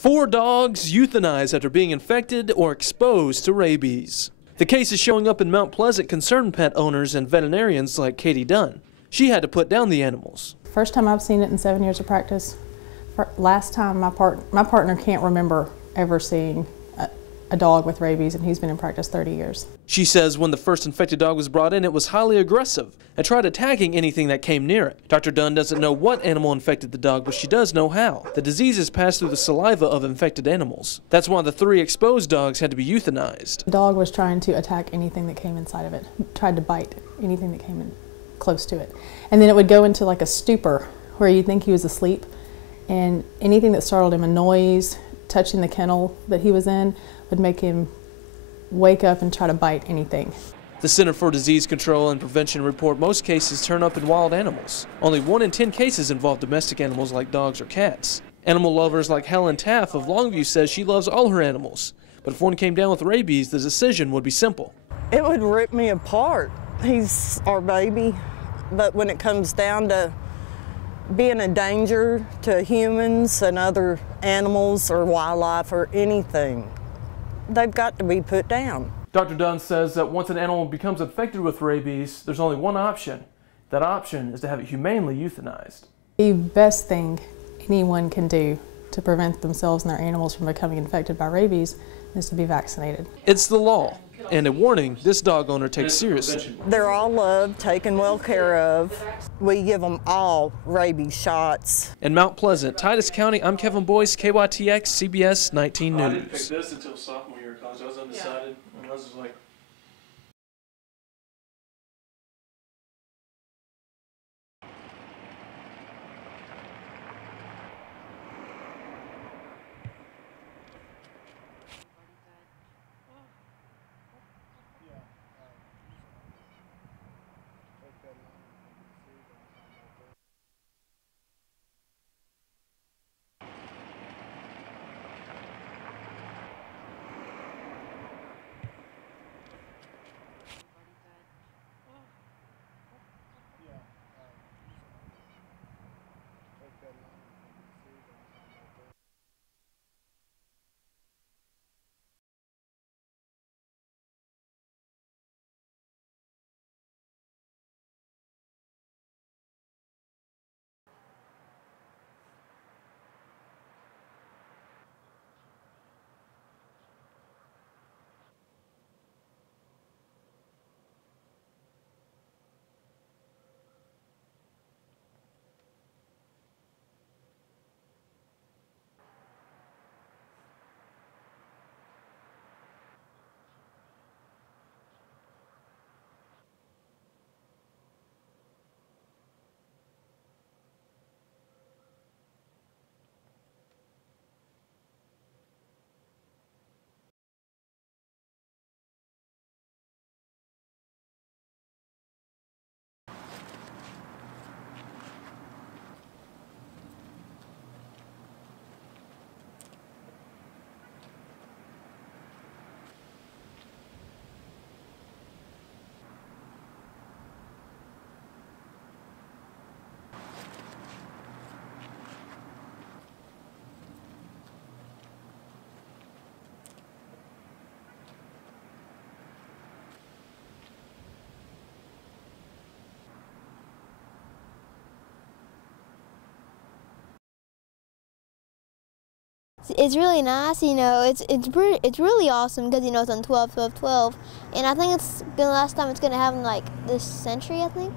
4 dogs euthanized after being infected or exposed to rabies. The case is showing up in Mount Pleasant, concerned pet owners and veterinarians like Katie Dunn. She had to put down the animals. First time I've seen it in 7 years of practice. Last time my partner can't remember ever seeing a dog with rabies, and he's been in practice 30 years. She says when the first infected dog was brought in, it was highly aggressive and tried attacking anything that came near it. Dr. Dunn doesn't know what animal infected the dog, but she does know how. The disease is passed through the saliva of infected animals. That's why the 3 exposed dogs had to be euthanized. The dog was trying to attack anything that came inside of it, tried to bite anything that came in close to it. And then it would go into like a stupor where you'd think he was asleep, and anything that startled him, a noise, touching the kennel that he was in, would make him wake up and try to bite anything. The Center for Disease Control and Prevention report most cases turn up in wild animals. Only 1 in 10 cases involve domestic animals like dogs or cats. Animal lovers like Helen Taff of Longview says she loves all her animals, but if one came down with rabies, the decision would be simple. It would rip me apart. He's our baby, but when it comes down to being a danger to humans and other animals or wildlife or anything, they've got to be put down. Dr. Dunn says that once an animal becomes infected with rabies, there's only one option. That option is to have it humanely euthanized. The best thing anyone can do to prevent themselves and their animals from becoming infected by rabies is to be vaccinated. It's the law, and a warning this dog owner takes seriously. They're all loved, taken well care of. We give them all rabies shots. In Mount Pleasant, Titus County, I'm Kevin Boyce, KYTX, CBS 19 News. I didn't pick this until sophomore year of college. I was undecided, and I was like, It's really nice, you know. It's really awesome because, you know, it's on 12/12/12, and I think it's been the last time it's going to happen like this century, I think.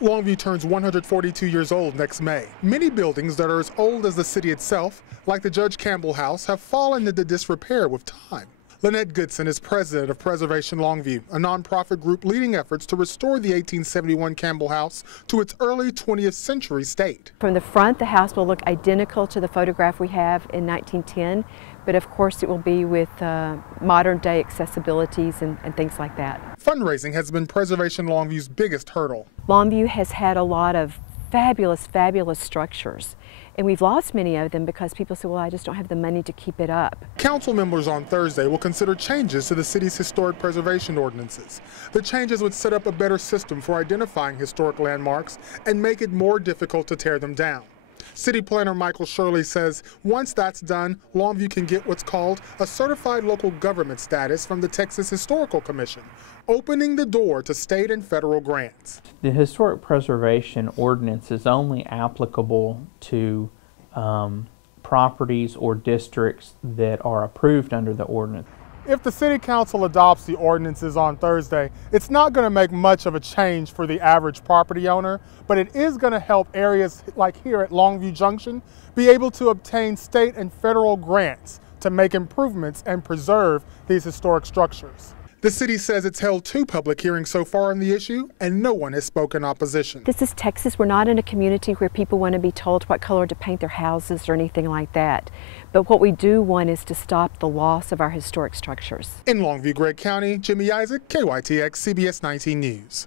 Longview turns 142 years old next May. Many buildings that are as old as the city itself, like the Judge Campbell House, have fallen into disrepair with time. Lynette Goodson is president of Preservation Longview, a nonprofit group leading efforts to restore the 1871 Campbell House to its early 20th century state. From the front, the house will look identical to the photograph we have in 1910, but of course it will be with modern day accessibilities and things like that. Fundraising has been Preservation Longview's biggest hurdle. Longview has had a lot of fabulous structures, and we've lost many of them because people say, well, I just don't have the money to keep it up. Council members on Thursday will consider changes to the city's historic preservation ordinances. The changes would set up a better system for identifying historic landmarks and make it more difficult to tear them down. City Planner Michael Shirley says once that's done, Longview can get what's called a certified local government status from the Texas Historical Commission, opening the door to state and federal grants. The historic preservation ordinance is only applicable to properties or districts that are approved under the ordinance. If the City Council adopts the ordinances on Thursday, it's not going to make much of a change for the average property owner, but it is going to help areas like here at Longview Junction be able to obtain state and federal grants to make improvements and preserve these historic structures. The city says it's held 2 public hearings so far on the issue, and no one has spoken opposition. This is Texas. We're not in a community where people want to be told what color to paint their houses or anything like that. But what we do want is to stop the loss of our historic structures. In Longview, Gregg County, Jimmy Isaac, KYTX, CBS 19 News.